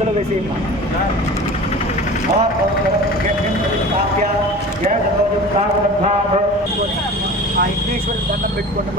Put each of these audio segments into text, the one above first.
అందులో వేసేయమ్మా. ఆ విఘ్నేశ్వరుడు దండం పెట్టుకోండి.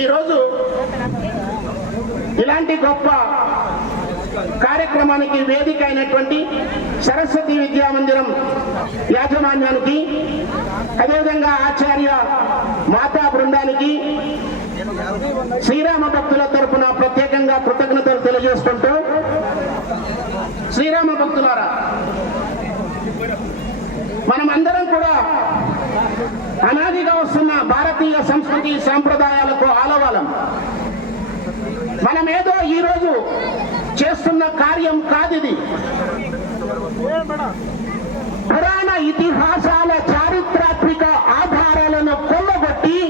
ఈరోజు ఇలాంటి గొప్ప కార్యక్రమానికి వేదిక అయినటువంటి సరస్వతి విద్యామందిరం యాజమాన్యానికి, అదేవిధంగా ఆచార్య మాతా బృందానికి, శ్రీరామ భక్తుల తరపున ప్రత్యేకంగా కృతజ్ఞతలు తెలియజేసుకుంటూ, శ్రీరామ భక్తులారా, మనమందరం కూడా అనాదిగా వస్తున్న భారతీయ సంస్కృతి సాంప్రదాయాలకు ఆలవాలం. మనమేదో ఈరోజు చేస్తున్న కార్యం కాదిది. పురాణ ఇతిహాసాల చారిత్రాత్మక ఆధారాలను కొల్లగొట్టి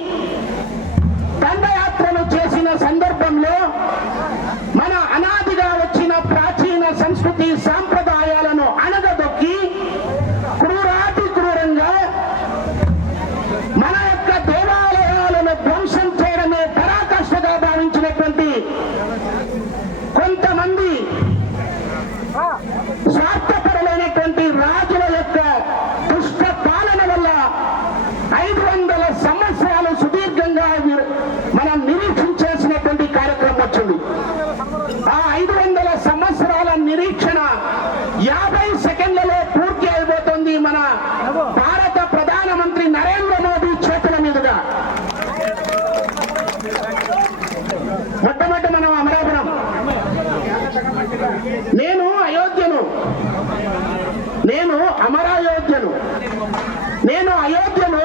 దండయాత్రలు చేసిన సందర్భంలో మన అనాదిగా వచ్చిన ప్రాచీన సంస్కృతి సాంప్రదాయాలను అణగదొక్కి క్రూరాతి క్రూరంగా మన యొక్క దేవాలయాలను ధ్వంసం చేయడమే పరాకాష్ఠగా భావించినటువంటి కొంతమంది స్వార్థపరులైనటువంటి రాజుల యొక్క దుష్ట పాలన వల్ల 500 సంవత్సరాలు సుదీర్ఘంగా మనం నిరీక్షించాల్సినటువంటి కార్యక్రమం వచ్చింది. ఆ 500 సంవత్సరాల నిరీక్షణ 50 సెకండ్లలో పూర్తి అయిపోతుంది మన భారత ప్రధానమంత్రి నరేంద్ర మోదీ చేతుల మీదుగా. మొట్టమొదటి మనం అమరాపురం, నేను అయోధ్యను, నేను అమరాయోధ్యను, నేను అయోధ్యను,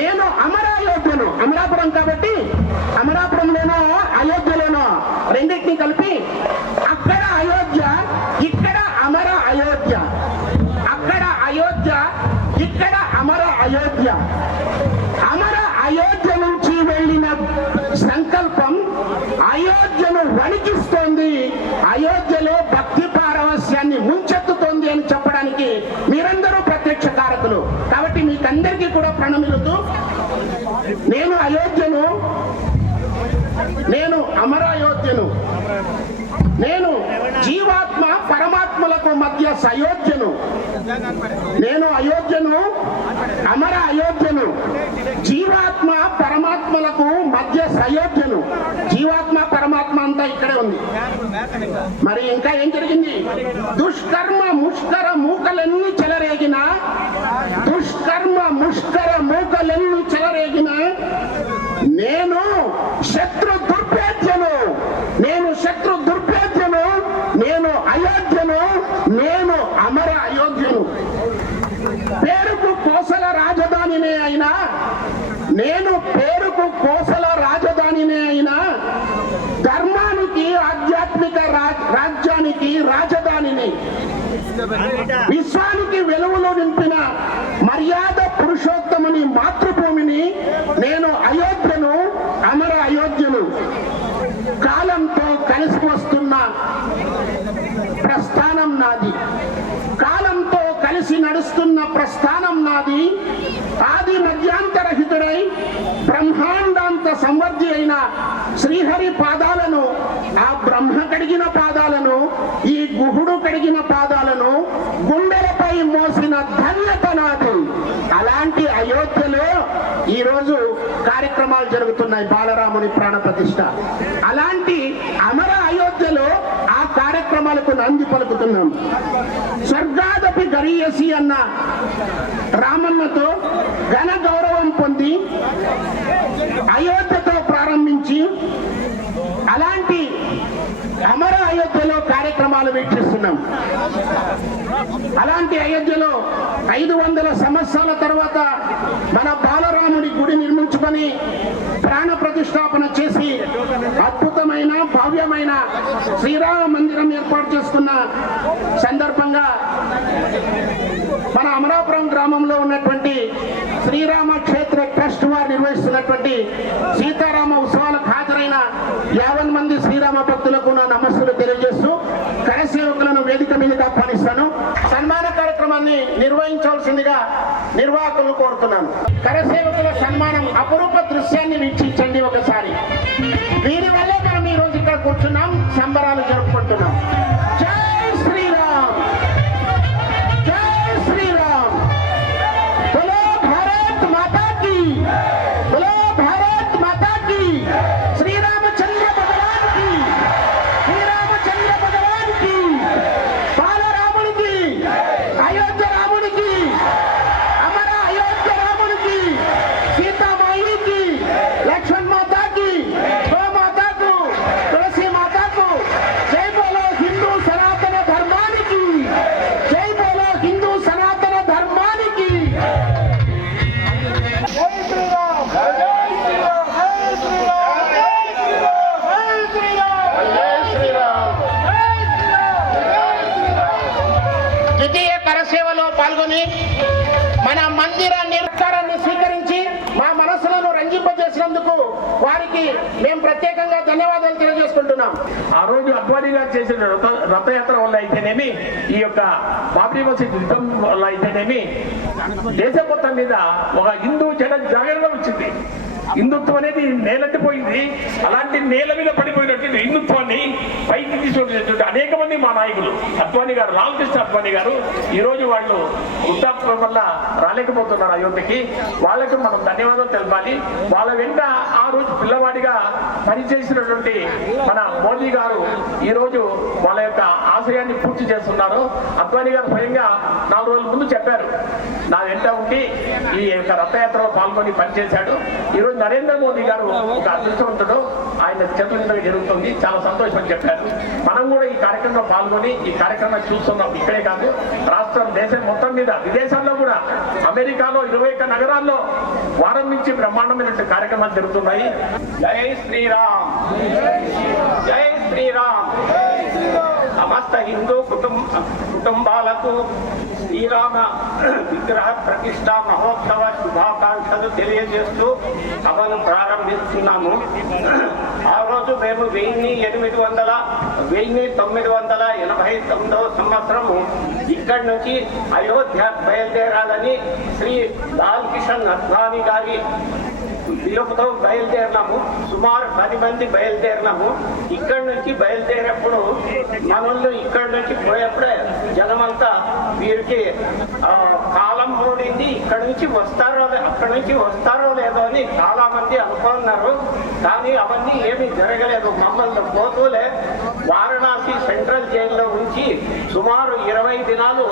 నేను అమరాయోధ్యను. అమరాపురం కాబట్టి అమరాపురంలోనో అయోధ్యలోనో రెండింటినీ కలిపి అక్కడ అయోధ్య, ఇక్కడ అమర అయోధ్య, అక్కడ అయోధ్య, ఇక్కడ అమర అయోధ్య. అమర అయోధ్య నుంచి వెళ్ళిన సంకల్పం అయోధ్యను వణికిస్తోంది, అయోధ్యలో భక్తి పారవస్యాన్ని ముంచెత్తుతోంది అని చెప్పడానికి మీరందరూ ప్రత్యక్ష కారకులు. కాబట్టి మీకందరికీ కూడా ప్రణమిలుతూ, నేను అయోధ్యను, నేను అమరాయోధ్యను, నేను జీవాత్మ పరమాత్మలకు మధ్య సయోధ్యను, నేను అయోధ్యను, అమర అయోధ్యను, జీవాత్మ పరమాత్మలకు మధ్య సయోధ్యను. జీవాత్మ పరమాత్మ అంతా ఇక్కడే ఉంది. మరి ఇంకా ఏం జరిగింది? దుష్కర్మ ముష్కర మూకలన్నీ చెలరేగిన, దుష్కర్మ ముష్కర మూకలన్నీ చెలరేగిన నేను శత్రు దుర్భేద్యను, నేను శత్రు దుర్భేద్యను, నేను అయోధ్యను, నేను అమర అయోధ్యను. పేరుకు కోసల రాజధానినే అయినా, నేను పేరుకు కోసల రాజధానినే అయినా ధర్మానికి ఆధ్యాత్మిక రాజ్యానికి రాజధానిని, విశ్వానికి వెలుగులో నింపిన మర్యాద పురుషోత్తముని మాతృభూమిని నేను అయోధ్యను, అమర అయోధ్యను. కాలంతో కలిసి వస్తున్న ప్రస్థానం నాది, కాలంతో కలిసి నడుస్తున్న ప్రస్థానం నాది. ఆది మధ్యాంతరహితుడై బ్రహ్మాండాంత సంవర్ధి అయిన శ్రీహరి పాదాలను, ఆ బ్రహ్మ కడిగిన పాదాలను, ఈ గుహుడు కడిగిన పాదాలను గుండెలపై మోసిన ధన్యత నాది. అలాంటి అయోధ్యలో ఈరోజు కార్యక్రమాలు జరుగుతున్నాయి, బాలరాముని ప్రాణ ప్రతిష్ఠ. అలాంటి అమర అయోధ్యలో ఆ కార్యక్రమాలకు నాంది పలుకుతున్నాం. స్వర్గాదపి గరీయసి అన్న రామన్నతో ఘన గౌరవం పొంది అయోధ్యతో ప్రారంభించి అలాంటి అమర అయోధ్యలో కార్యక్రమాలు వీక్షిస్తున్నాం. అలాంటి అయోధ్యలో 500 సంవత్సరాల తర్వాత మన బాలరాముడి గుడి నిర్మించుకొని ప్రాణ ప్రతిష్టాపన చేసి అద్భుతమైన భవ్యమైన శ్రీరామ మందిరం ఏర్పాటు చేసుకున్న సందర్భంగా మన అమరాపురం గ్రామంలో ఉన్నటువంటి శ్రీరామ క్షేత్ర ట్రస్ట్ వారు నిర్వహిస్తున్నటువంటి సీతారామ ఉత్సవాలకు హాజరైన 50 మంది శ్రీరామ భక్తులకు నా నమస్సులు తెలియజేస్తూ, వేదిక మీదకి ఆహ్వానిస్తాను. సన్మాన కార్యక్రమాన్ని నిర్వహించవలసిందిగా నిర్వాహకులను కోరుతున్నాను. కరసేవకుల సన్మానం అపురూప దృశ్యాన్ని వీక్షించండి ఒకసారి. వీరి వల్లే మనం ఈ రోజు ఇక్కడ కూర్చున్నాం, సంబరాలు జరుపుకుంటున్నాం. జై శ్రీరామ్, జై శ్రీరామ్, బోలో భారత్ మాతా కీ, బోలో భారత్ మాతా కీ, శ్రీరామచంద్ర భగవాన్ కి, శ్రీరామచంద్ర భగవాన్ కి, బాలరామునికి, అయోధ్య రామునికి, అమర అయోధ్య రామునికి, సీతామాయికి, లక్ష్మణ్ మాతాకి, గో మాతాకు, తులసి మాతాకు, జై బోలో హిందూ సనాతన ధర్మానికి, జై బోలో హిందూ సనాతన ధర్మానికి. జై శ్రీరామ్, జై శ్రీరామ్, జై శ్రీరామ్, జై శ్రీరామ్, జై శ్రీరామ్, జై శ్రీరామ్. జై శ్రీరామ్, జై శ్రీరామ్. ద్వితీయ కరసేవలో పాల్గొని మన మందిర నిర్కారాన్ని స్వీకరించి మా మనసులను రంజింపజేసినందుకు వారికి మేము ప్రత్యేకంగా ధన్యవాదాలు తెలియజేసుకుంటున్నాం. ఆ రోజు అద్వానీ గారు చేసిన రథయాత్ర వల్ల అయితేనేమి, ఈ యొక్క బాబ్రీ మసీద్ యుద్ధం వల్ల అయితేనేమి, దేశం మొత్తం మీద ఒక హిందూ జన జాగరణ వచ్చింది. హిందుత్వం అనేది నేలంటిపోయింది. అలాంటి నేల మీద పడిపోయినటువంటి హిందుత్వాన్ని పైకి తీసుకొచ్చినటువంటి అనేక మంది మా నాయకులు, అద్వానీ గారు, రామకృష్ణ అద్వానీ గారు, ఈ రోజు వాళ్ళు వృద్ధాప్యం వల్ల రాలేకపోతున్నారు అయోధ్యకి. వాళ్ళకి మనం ధన్యవాదాలు తెలపాలి. వాళ్ళ వెంట ఆ రోజు పిల్లవాడిగా పనిచేసినటువంటి మన మోదీ గారు ఈ రోజు వాళ్ళ యొక్క ఆశయాన్ని పూర్తి చేస్తున్నారు. అద్వానీ గారు స్వయంగా 4 రోజుల ముందు చెప్పారు, నా వెంట ఉండి ఈ యొక్క రథయాత్రలో పాల్గొని పనిచేశాడు. ఈ రోజు నరేంద్ర మోదీ గారు ఒక అదృష్టవంతుడు, ఆయన చేతుల మీదుగా జరుగుతుంది, చాలా సంతోషం చెప్పారు. మనం కూడా ఈ కార్యక్రమంలో పాల్గొని ఈ కార్యక్రమాన్ని చూస్తున్నాం. ఇక్కడే కాదు, రాష్ట్రం, దేశం మొత్తం మీద, విదేశాల్లో కూడా, అమెరికాలో 21 నగరాల్లో వారం నుంచి బ్రహ్మాండమైన కార్యక్రమాలు జరుగుతున్నాయి. జై శ్రీరామ్, జై శ్రీరామ్. సమస్త హిందూ కుటుంబాలకు శ్రీరామ విగ్రహ ప్రతిష్ట మహోత్సవ శుభాకాంక్షలు తెలియజేస్తూ సభను ప్రారంభిస్తున్నాము. ఆ రోజు మేము 1989వ సంవత్సరము ఇక్కడి నుంచి అయోధ్య బయలుదేరాలని శ్రీ లాల్ కిషన్ అద్వానీ గారి పిలుపుతో బయలుదేరినాము. సుమారు 10 మంది బయలుదేరినాము. ఇక్కడి నుంచి బయలుదేరేప్పుడు మనల్ని ఇక్కడి నుంచి పోయేప్పుడే జనమంతా వీరికి కాలం మూడింది, ఇక్కడి నుంచి వస్తారో అక్కడి నుంచి వస్తారో లేదో అని చాలా మంది అనుకున్నారు. కానీ అవన్నీ ఏమీ జరగలేదు. మమ్మల్ని పోతూలే వారణాసి సెంట్రల్ జైల్లో ఉంచి సుమారు 20 దినాలు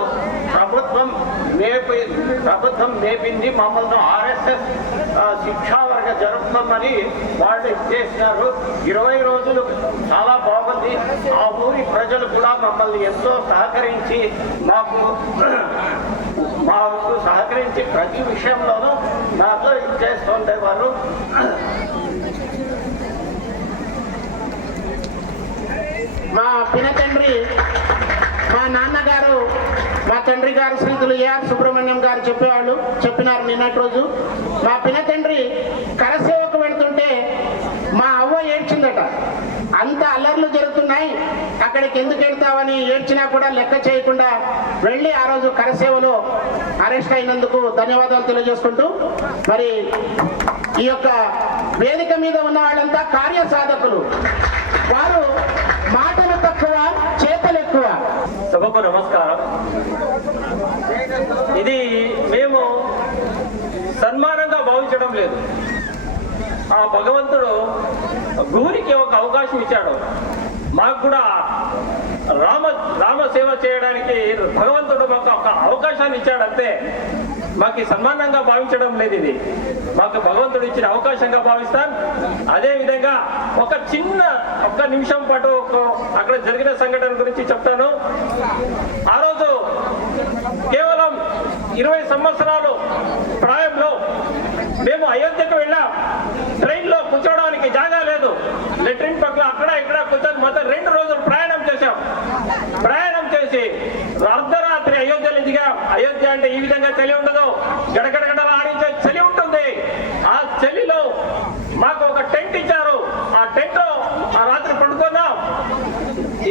ప్రభుత్వం మేపింది. మమ్మల్ని RSS శిక్షావర్గ జరుపుతామని వాళ్ళు చేసినారు. 20 రోజులు చాలా బాగుంది. ఆ ఊరి ప్రజలు కూడా మమ్మల్ని ఎంతో సహకరించి మాకు సహకరించి ప్రతి విషయంలోనూ నాతో ఇచ్చేస్తుండేవారు. మా పినతండ్రి, మా నాన్నగారు, మా తండ్రి గారు శ్రీతులు AR సుబ్రహ్మణ్యం గారు చెప్పినారు నిన్నటి రోజు. మా పినతండ్రి కరసేవకు వెళ్తుంటే మా అవ్వ ఏడ్చిందట. అంత అల్లర్లు జరుగుతున్నాయి, అక్కడికి ఎందుకు వెళ్తావని ఏడ్చినా కూడా లెక్క చేయకుండా వెళ్ళి ఆ రోజు కరసేవలో అరెస్ట్ అయినందుకు ధన్యవాదాలు తెలియజేసుకుంటూ, మరి ఈ యొక్క వేదిక మీద ఉన్న వాళ్ళంతా కార్యసాధకులు. వారు మాటలు తక్కువ, చేతలు ఎక్కువ. సభకు నమస్కారం. ఇది మేము సన్మానంగా భావించడం లేదు. ఆ భగవంతుడు గురికి ఒక అవకాశం ఇచ్చాడు. మాకు కూడా రామ సేవ చేయడానికి భగవంతుడు మాకు ఒక అవకాశాన్ని ఇచ్చాడు అంతే. మాకు సన్మానంగా భావించడం లేదు. ఇది మాకు భగవంతుడు ఇచ్చిన అవకాశంగా భావిస్తాం. అదే విధంగా ఒక్క నిమిషం పాటు అక్కడ జరిగిన సంఘటన గురించి చెప్తాను. ఆ రోజు కేవలం 20 సంవత్సరాలు ప్రాయంలో మేము అయోధ్యకు వెళ్ళాం. ట్రైన్లో కూర్చోవడానికి జాగా లేదు. లెట్రిన్ పక్కన అక్కడ ఇక్కడ కూర్చొని మొత్తం 2 రోజులు ప్రయాణం చేశాం. ప్రయాణం చేసి అర్ధరాత్రి అయోధ్యలో దిగాం. అయోధ్య అంటే ఈ విధంగా చలి ఉండదు, గడగడగడ ఆడించే చలి ఉంటుంది. ఆ చలిలో మాకు ఒక టెంట్ ఇచ్చారు. ఆ టెంట్ ఆ రాత్రి పడుకున్నాం.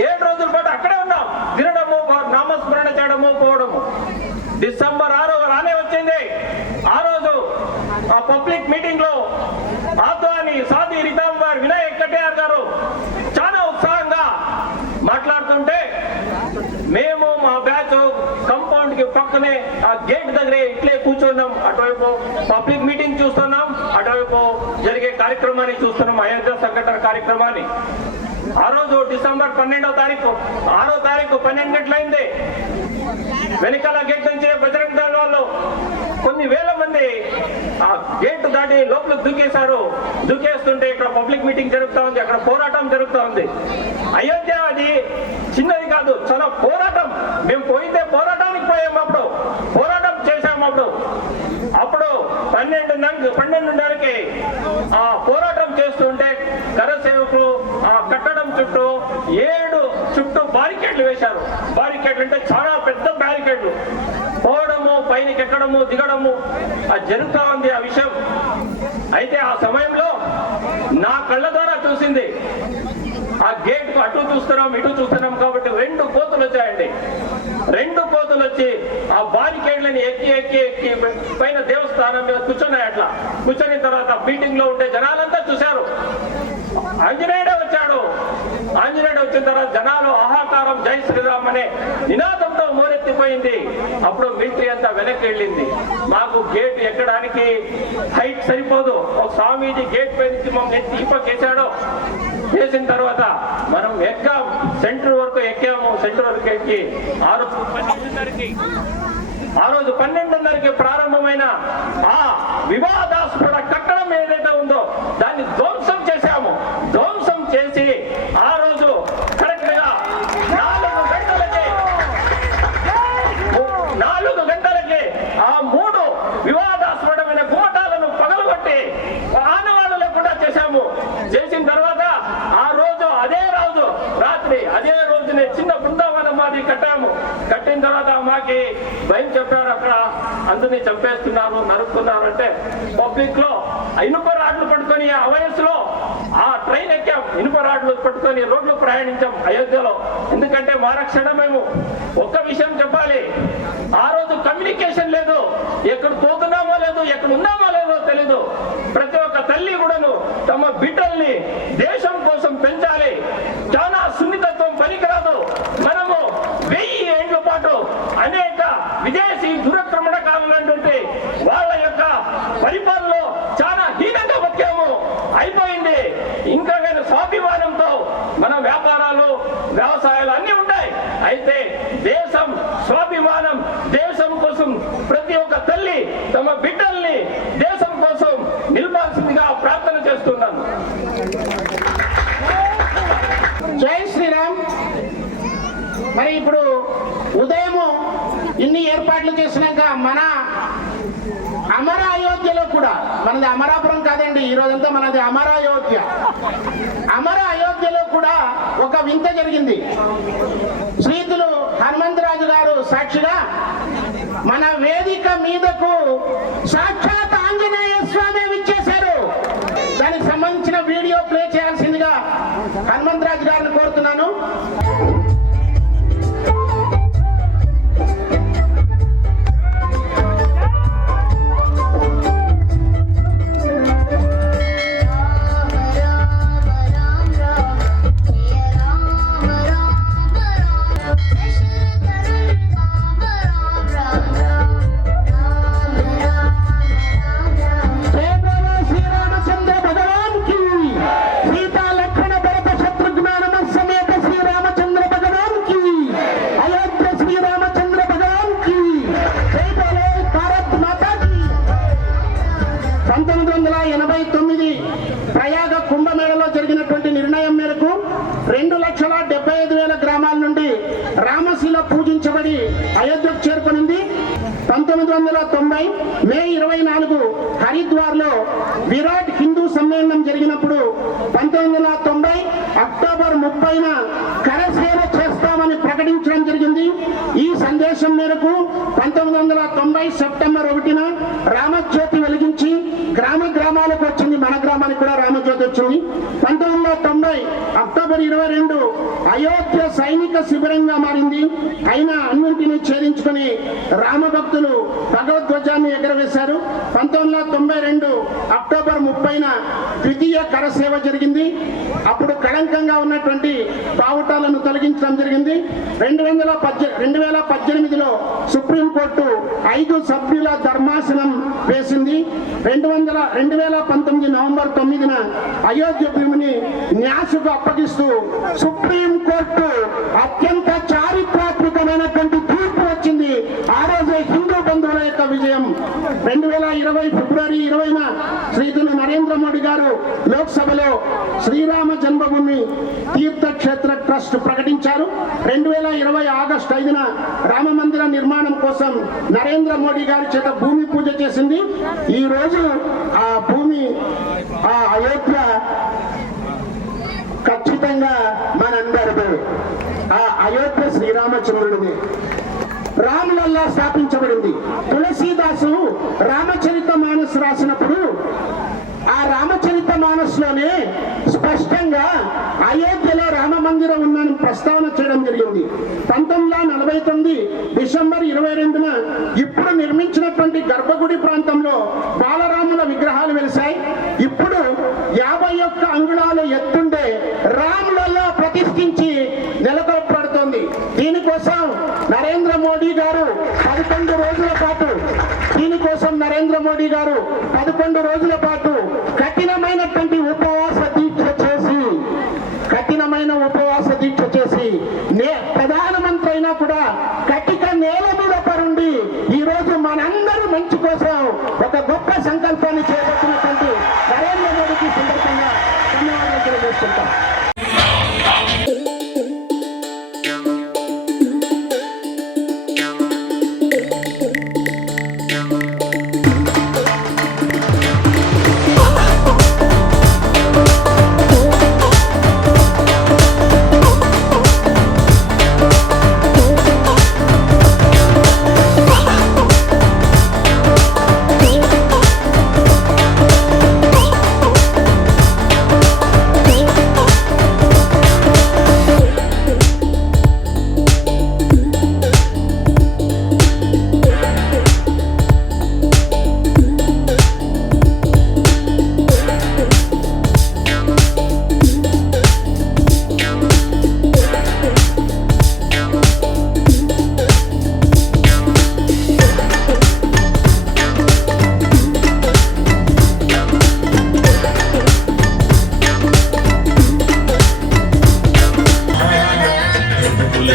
7 రోజుల పాటు అక్కడే ఉన్నాం. తినడము డిసెంబర్ 6 రానే వచ్చింది. ఆ రోజు ఆ పబ్లిక్ మీటింగ్ లో ఆద్వాని సాది రితాంబర్ వినాయక్ కటియార్ గారు చాలా ఉత్సాహంగా మాట్లాడుతుంటే మేము మా బ్యాచ్ కంపౌండ్ కి పక్కనే ఆ గేట్ దగ్గరే ఇట్లే కూర్చున్నాం. అటువైపు పబ్లిక్ మీటింగ్ చూస్తున్నాం, అటువైపు జరిగే కార్యక్రమాన్ని చూస్తున్నాం, అయోధ్య సంఘటన కార్యక్రమాన్ని. ఆ రోజు డిసెంబర్ 12వ తారీఖు 6వ తారీఖు 12 గంటలైంది. వెనకాల గేట్ నుంచి బజరంగ దళ వాళ్ళు కొన్ని వేల మంది ఆ గేట్ దాటి లోపలికి దూకేశారు. దూకేస్తుంటే ఇక్కడ పబ్లిక్ మీటింగ్ జరుగుతూ ఉంది, అక్కడ పోరాటం జరుగుతూ ఉంది. అయోధ్య అది చిన్నది కాదు, చాలా పోరాటం. మేము పోయితే పోరాటానికి పోయాము, అప్పుడు పోరాటం చేశాము. అప్పుడు 12:30కి ఆ పోరాటం చేస్తుంటే కరసేవకులు ఆ కట్టడం చుట్టూ 7 చుట్టూ బారికేడ్లు వేశారు. బారికేడ్లు అంటే చాలా పెద్ద బారికేడ్లు. పోవడము, పైనకి ఎక్కడము, దిగడము అది జరుగుతూ ఉంది ఆ విషయం. అయితే ఆ సమయంలో నా కళ్ళ ద్వారా చూసింది, ఆ గేట్ కు అటు చూస్తున్నాం ఇటు చూస్తున్నాం కాబట్టి 2 కోతులు వచ్చాయండి. 2 కోతులు వచ్చి ఆ బారికేడ్లని ఎక్కి ఎక్కి ఎక్కి పైన దేవస్థానం మీద కూర్చున్నాయి. అట్లా కూర్చొని తర్వాత మీటింగ్ లో ఉంటే జనాలంతా చూశారు. ఆంజనేయుడే వచ్చాడు. ఆంజనేయుడు వచ్చిన తర్వాత జనాలు ఆహాకారం జై శ్రీరామ్ అనే నినాదంతో మోరెత్తిపోయింది. అప్పుడు మిలిటరీ అంతా వెనక్కి వెళ్ళింది. మాకు గేట్ ఎక్కడానికి హైట్ సరిపోదు. ఒక స్వామీజీ గేట్ పై నుంచి మమ్మల్ని తీపకేశాడు. చేసిన తర్వాత మనం ఎక్కాం, సెంటర్ వరకు ఎక్కాము. సెంటర్ వరకు ఎక్కి ఆ రోజు 12:30కి ప్రారంభమైన ఆ వివాదాస్పద కట్టడం ఏదైతే ఉందో దాన్ని ధ్వంసం చేశాము. ధ్వంసం చేసి ఆ రోజు కరెక్ట్ గా 4 గంటలకి ఆ 3 వివాదాస్పదమైన గోటాలను పగలగొట్టి ఆనవాళ్ళు లేకుండా చేశాము. చేసిన తర్వాత ఆ రోజు అదే రోజు రాత్రి అదే రోజునే చిన్న బృందావనం మాది కట్టాము. కట్టిన తర్వాత మాకి భయం చెప్పారు, అక్కడ అందరినీ చంపేస్తున్నారు, నరుకుతున్నారు అంటే పబ్లిక్ లో ఇనుప రాడ్లు పట్టుకొని ఆ వయసులో ఆ ట్రైన్ ఎక్కాం. ఇనుప రాడ్లు పట్టుకొని రోడ్లు ప్రయాణించాం అయోధ్యలో. ఎందుకంటే మా రక్షణ మేము. ఒక్క విషయం చెప్పాలి, ఆ రోజు కమ్యూనికేషన్ లేదు. ఎక్కడ పోతున్నామో లేదు, ఎక్కడ ఉన్నామో లేదో తెలీదు. ప్రతి ఒక్క తల్లి కూడాను తమ బిడ్డల్ని దేశం కోసం పెంచాలి. చాలా సున్నితత్వం పనికిరాదు. మనము 1000 ఏళ్ల పాటు అనేక విదేశీ దురక్రమణకారులంటే వాళ్ళ యొక్క పరిపాలనలో చాలా హీనంగా బతికాము. అయిపోయింది. ఇంకా నేను స్వాభిమానంతో మన వ్యాపారాలు వ్యవసాయాలు అన్ని ఉంటాయి. అయితే దేశం స్వాభిమానం, దేశం కోసం ప్రతి ఒక్క తల్లి తమ బిడ్డల్ని దేశం కోసం నిలపాల్సిందిగా ప్రార్థన చేస్తున్నాను. జై శ్రీరామ్. మరి ఇప్పుడు ఉదయము ఇన్ని ఏర్పాట్లు చేసినాక మన అమర అయోధ్యలో కూడా, మనది అమరాపురం కాదండి, ఈ రోజంతా మనది అమర అయోధ్య. అమర అయోధ్యలో కూడా ఒక వింత జరిగింది. శ్రీతులు హనుమంతరాజు గారు సాక్షిగా మన వేదిక మీదకు సాక్షాత్ ఆంజనేయ స్వామి విచ్చేశారు. దానికి సంబంధించిన వీడియో ప్లే చేయాల్సిందిగా హనుమంతరాజు గారిని కోరుతున్నాను. ప్రయాగ కుంభమేళలో జరిగినటువంటి నిర్ణయం మేరకు 2,75,000 గ్రామాల నుండి రామశిల పూజించబడి అయోధ్యకు చేరుకునింది. 1990 మే 24 హరిద్వార్లో విరాట్ హిందూ సమ్మేళనం జరిగినప్పుడు 1990 అక్టోబర్ 30న కరసేవ చేస్తామని ప్రకటించడం జరిగింది. ఈ సందేశం మేరకు 1990 సెప్టెంబర్ 1న రామజ్యోతి వెలిగించి గ్రామాలకు వచ్చింది. మన గ్రామానికి కూడా రామజ్యోతి వచ్చింది. 1990 అక్టోబర్ 22 అయోధ్య సైనిక శిబిరంగా మారింది. అయినా అన్నింటినీ ఛేదించుకుని రామభక్తులు భగవద్ధ్వజాన్ని ఎగరవేశారు. 1992 అక్టోబర్ 30న ద్వితీయ కరసేవ జరిగింది. అప్పుడు కళంకంగా ఉన్నటువంటి బావుటాలను తొలగించడం జరిగింది. 2018లో సుప్రీంకోర్టు 5 సభ్యుల ధర్మాసనం వేసింది. 2019 నవంబర్ 9న అయోధ్య భూమిని న్యాసుకు అప్పగిస్తూ సుప్రీంకోర్టు అత్యంత చారిత్రాత్మకమైనటువంటి తీర్పు వచ్చింది. ఆ రోజే హిందూ బంధువుల యొక్క విజయం. 2020 ఫిబ్రవరి 20న శ్రీయుతులు నరేంద్ర మోడీ గారు లోక్సభలో శ్రీరామ జన్మభూమి తీర్థక్షేత్ర ట్రస్ట్ ప్రకటించారు. 2020 ఆగస్టు 5న రామ మందిర నిర్మాణం కోసం నరేంద్ర మోడీ గారి చేత భూమి పూజ చేసింది. ఈ రోజు ఆ భూమి ఆ అయోధ్య ఖచ్చితంగా మనందరిది. ఆ అయోధ్య శ్రీరామచంద్రుడిది. రాములల్లా స్థాపించబడింది. తులసీదాసు రామచరిత మానస్ రాసినప్పుడు ఆ రామచరిత మానస్లోనే స్పష్టంగా అయోధ్యలో రామ మందిరం ఉందని ప్రస్తావన చేయడం జరిగింది. 1949 డిసెంబర్ 22న ఇప్పుడు నిర్మించినటువంటి గర్భగుడి ప్రాంతంలో బాలరాముల విగ్రహాలు వెలిశాయి. ఇప్పుడు 51 అంగుళాలు ఎత్తుండే రాములల్లా ప్రతిష్ఠించి నెలకొల్పబడుతోంది. దీనికోసం నరేంద్ర మోడీ గారు 11 రోజుల పాటు కఠినమైనటువంటి ఉపవాస దీక్ష చేసి ప్రధానమంత్రి అయినా కూడా కటిక నేల మీద పరుండి ఈ రోజు మనందరూ మంచి కోసం ఒక గొప్ప సంకల్పాన్ని చేపట్టినటువంటి నరేంద్ర మోడీకి సందర్భంగా ధన్యవాదాలు తెలియజేస్తుంటాం.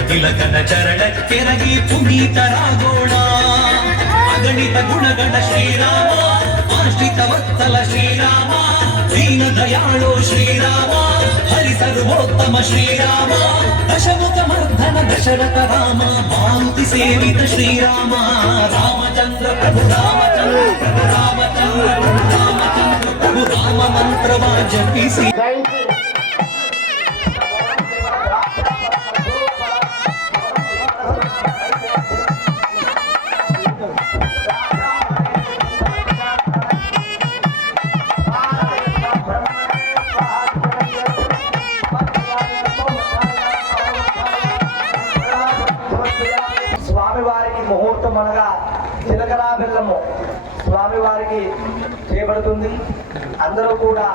ತಿಲಕನ ಚರಣ ಕೆರಗಿ ಪುನೀತರಾಗೋಣ ಅಗಣಿತ ಗುಣಗಣ ಶ್ರೀರಾಮ ಆಶ್ರಿತ ವತ್ಸಲ ಶ್ರೀರಾಮ ದೀನ ದಯಾಳೋ ಶ್ರೀರಾಮ ಹರಿ ಸರ್ವೋತ್ತಮ ಶ್ರೀರಾಮ ದಶಮುಖ ಮರ್ಧನ ದಶರಥ ರಾಮ ಭಾಂತಿ ಸೇವಿತ ಶ್ರೀರಾಮ ರಾಮಚಂದ್ರ ಪ್ರಭು ರಾಮಚಂದ್ರ ಪ್ರಭು ರಾಮಚಂದ್ರ ಪ್ರಭು ರಾಮಚಂದ್ರ ಪ್ರಭು ರಾಮ ಮಂತ್ರವಾ ಜಪಿಸಿ స్వామివారికి ముహూర్తం అనగా చిలకరా బెల్లము స్వామివారికి చేయబడుతుంది. అందరూ కూడా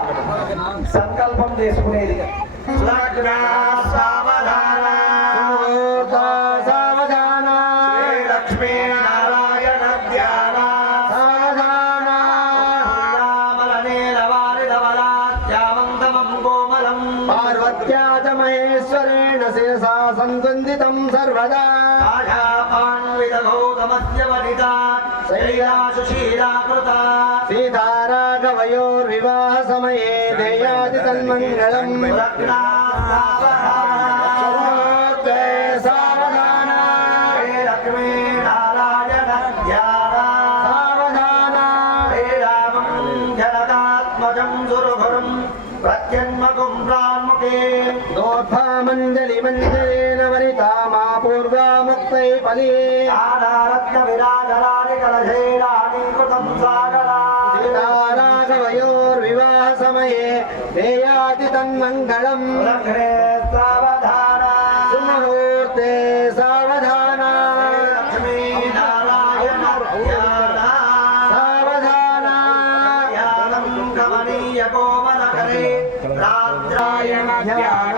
సంకల్పం చేసుకునేది లక్ష్మీ నారాయణ ధ్యాన పార్వత్యాచమహేశ్వరేణ శిరసా సంబంధితం సర్వదా సీతారాఘవయోర్వివాహ సమయే దేయాది తన్మంగళం సావధాన లక్ష్మీ నారాయణ సావధాన శ్రీరామం జగదాత్మజం సురభరం ప్రత్యన్మకం ప్రాన్ముఖే దోర్భామంజలి మంజలేన వనితామా పూర్వా ముక్తై ఫలే ఆదారత్న విరాజరాని కలశైరాని కృతం సాగరా సీతారాఘవయోర్వివాహ సమయే దేయాది మంగళం సావధాన సుముహూర్తే సావధాన లక్ష్మీ నారాయణ సావధాన యానం గమనీయ కోమలకరే రాత్రాయణ ధ్యాన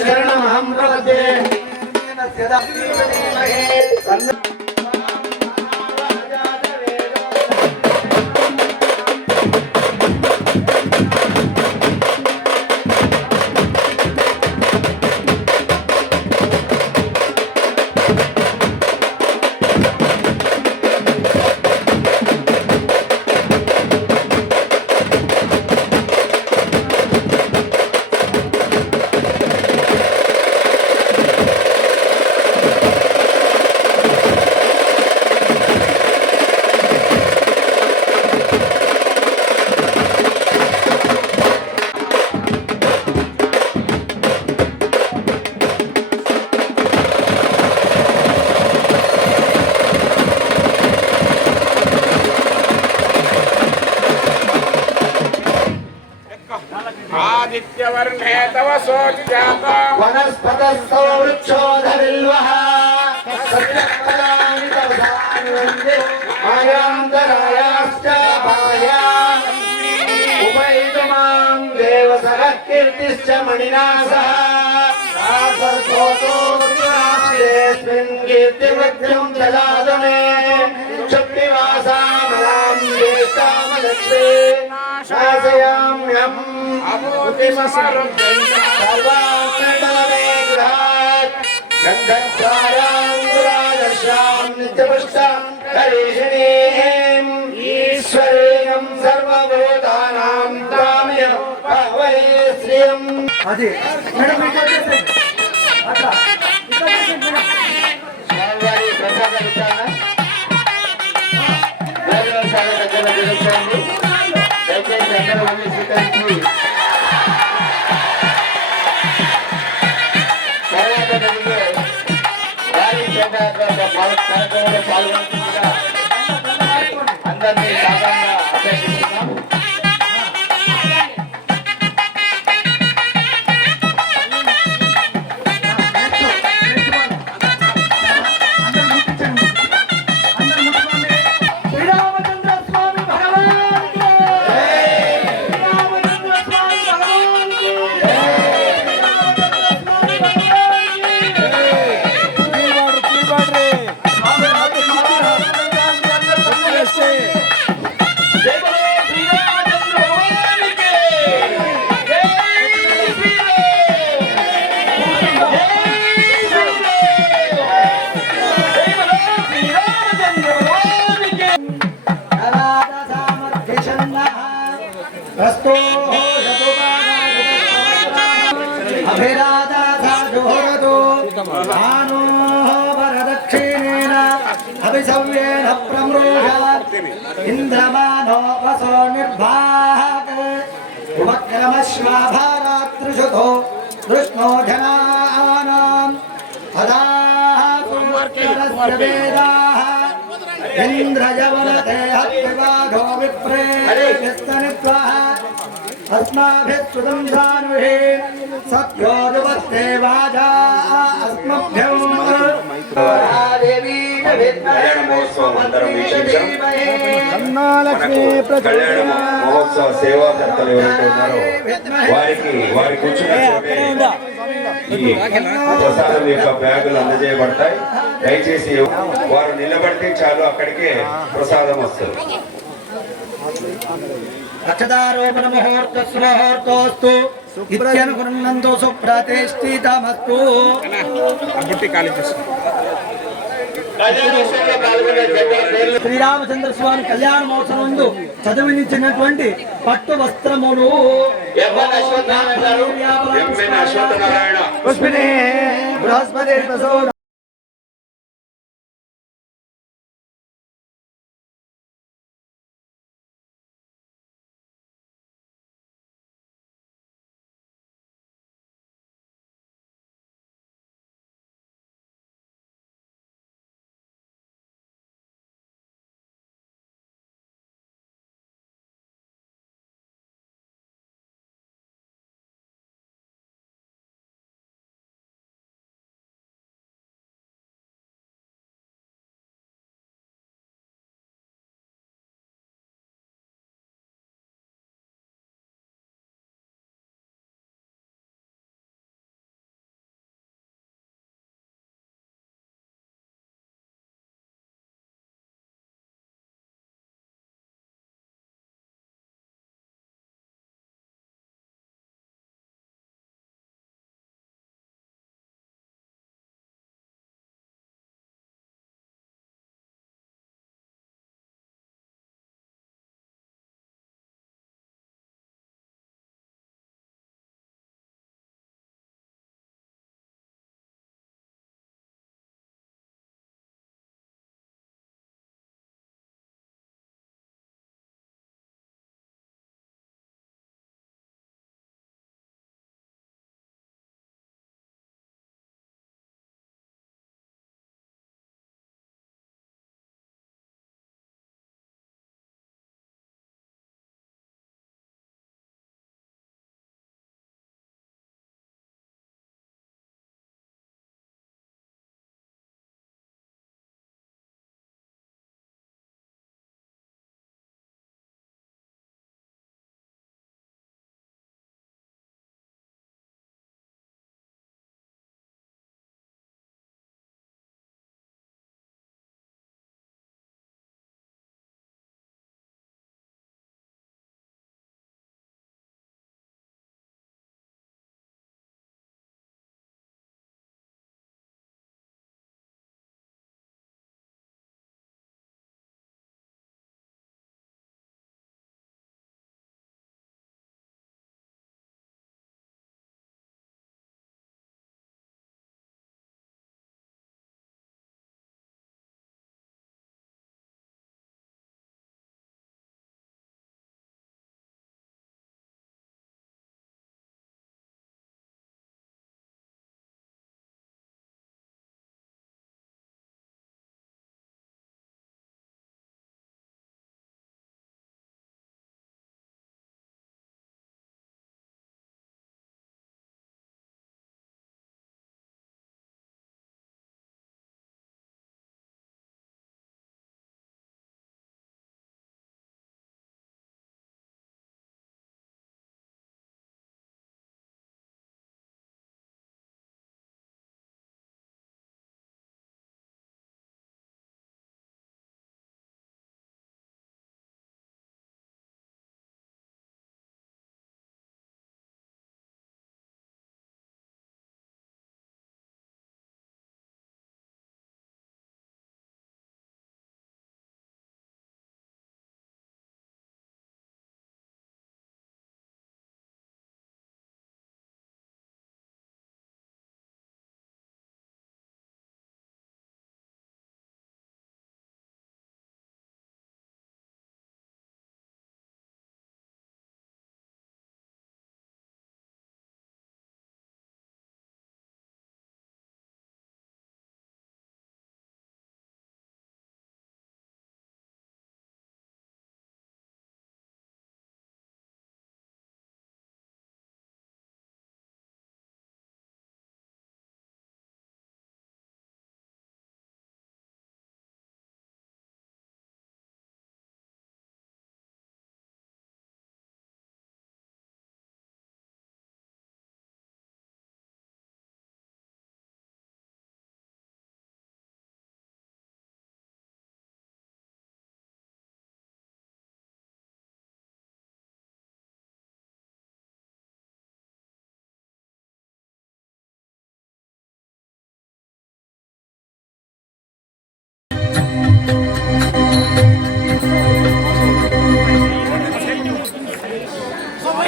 శరణమహం ప్రపద్యే आदित्यवर्णे तव सोऽजातो वनस्पतस्थो वृक्षोधरिल्वः सत्यपदानि तवसानि वन्दे मायान्तरायाश्च पाया उपैतुमां देवसः कीर्तिश्च मणिना सह सर्वतोऽस्मिन् कीर्तिवृद्धिं ददातु मे क्षुद्धिवासामलां ज्येष्ठामलक्ष्मी नाशयाम्यहम् सर्वात्मैकलमेघ्रात् गन्धद्वाराङ्गुरादर्शां नित्यपुष्टां करीषिणीं ईश्वरीयं सर्वभूतानां ताम्य भावये श्रियम् అది మేడం మీకు వచ్చేసి అట్లా ఇక్కడ వచ్చేసి మేడం స్వామివారి ప్రసాదం ఇస్తానా దైవశాల దగ్గర జరుగుతుంది దయచేసి అందరూ వెళ్ళి స్వీకరించి వారి చేత కార్యక్రమంలో పాల్గొంటుందిగా అందరినీ సాధారణంగా అభ్యర్థిస్తున్నాం. अभिराजाधोरतो भानो वरदक्षिणेन अभिसव्येन प्रमृष इन्द्रमानो वसो निर्भाग उपक्रमश्वाभारातृषुतो कृष्णो जनानाम् अदाः वेदाः इन्द्रयवनते हत्वाघो विप्रेस्तनित्वः अस्माभिः सुतं सानुहे सत्योरुवत्ते वाजा अस्मभ्यं కళ్యాణ మహోత్సవం అందరం వీక్షించాం. కళ్యాణ మహోత్సవ సేవాకర్తలు ఎవరైతే ఉన్నారో వారి కూర్చున్న చోటే ఈ ప్రసాదం యొక్క బ్యాగులు అందజేయబడతాయి. దయచేసి వారు నిలబడితే చాలు, అక్కడికే ప్రసాదం వస్తుంది. అక్షదారోపణ ముహూర్తోస్తు ఇత్యనుకున్నంతో సుప్రతిష్ఠితమస్తు. శ్రీరామచంద్ర స్వామి కళ్యాణ మహోత్సవం ముందు చదివించినటువంటి పట్టు వస్త్రములు బృహస్పతి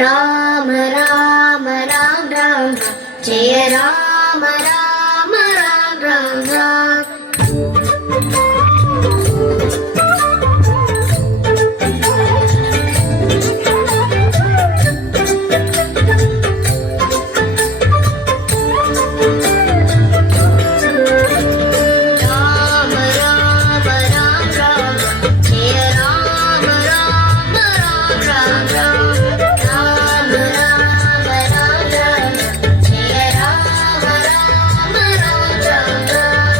రామ రామ రామ రామ జయ రామ రామ రామ రామ రామ రామ రామ రామ రామ జయ రామ రామ రామ రామ రామ రామ రామ రామ జయ రామ రామ రామ రామ రామ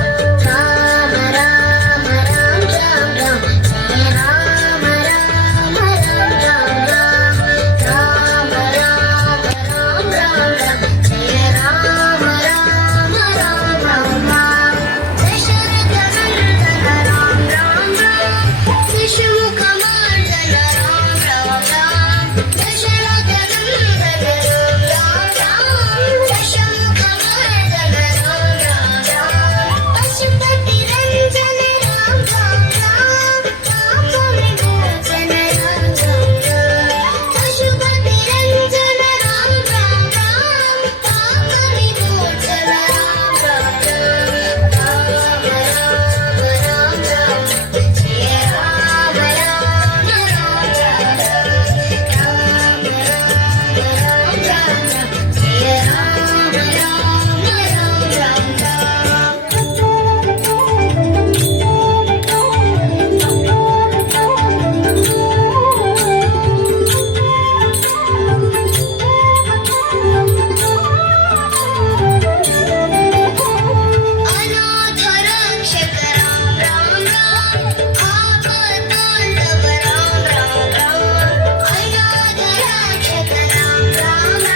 రామ రామ రామ జయ రామ రామ రామ రామ రామ రామ రామ రామ జయ రామ రామ రామ రామ దశరథ నందన రామ రామ శిశుముఖ మార్దన రామ రామ దశరథ నందన రామ రామ శిశుముఖ మార్దన రామ రామ పశుపతి రంజన రామ రామ పాప విమోచన రామ రామ పశుపతి రంజన రామ రామ పాప విమోచన రామ రామ రామ రామ రామ జయ రామ రామ రామ రామ రామ రామ జయ రామ అనాథ రక్షక రామ రామ ఆపద్బాంధవ రామ రామ అనాథ రక్షక రామ రామ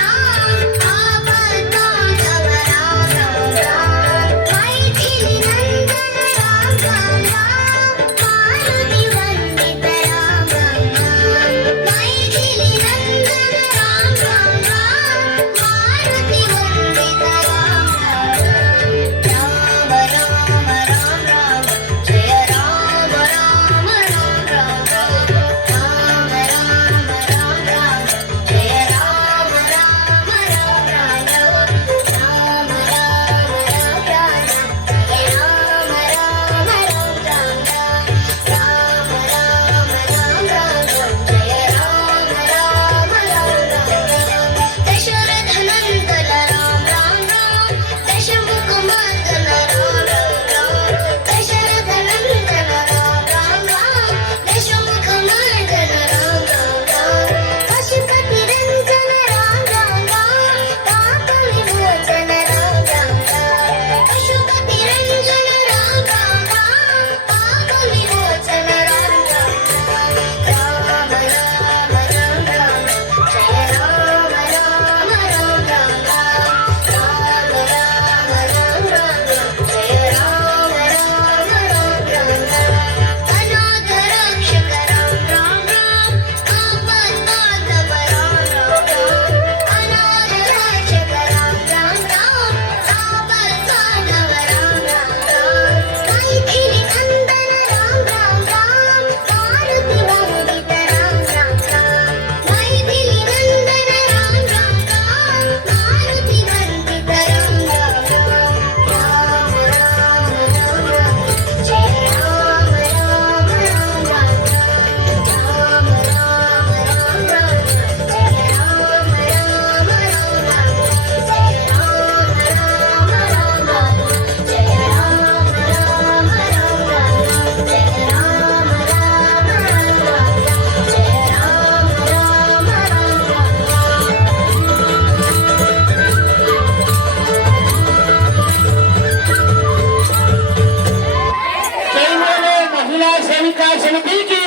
ఆపద్బాంధవ రామ రామ మైథిలి నందన రామ రామ మారుతి వందిత రామ మైథిలి నందన రామ రామ మారుతి వందిత రామ రామ రామ రామ రామ జయ రామ రామ రామ రామ రామ రామ రామ రామ జయ రామ రామ రామ రామ రామ రామ రామ జయ రామ రామ రామ జయ రామ రామ రామ దశరథ నందన రామ రామ దశముఖ మార్దన రామ రామ దశరథ నందన రామ రామ దశముఖ మార్దన రామ రామ పశుపతి రంజన రామ రామ పాప విమోచన రామ రామ పశుపతి రంజన రామ రామ పాప విమోచన రామ రామ రామ రామ రామ జయ రామ రామ రామ రామ రామ రామ రామ జయ రామ రామ రామ రామ అనాథ రక్షక రామ రామ ఆపద్బాంధవ రామ రామ అనాథ రక్షక రామ రామ ఆపద్బాంధవ రామ రామ మైథిలి నందన రామ రామ మారుతి వందిత రామ రామ మైథిలి నందన రామ రామ మారుతి వందిత రామ రామ రామ రామ జయ రామ రామ రామ రామ రామ రామ జయ రామ రామ రామ జయ రామ రామ రామ జయ రామ రామ రామ జయ రామ జై బోలో మహిళా సేవికా సమితికి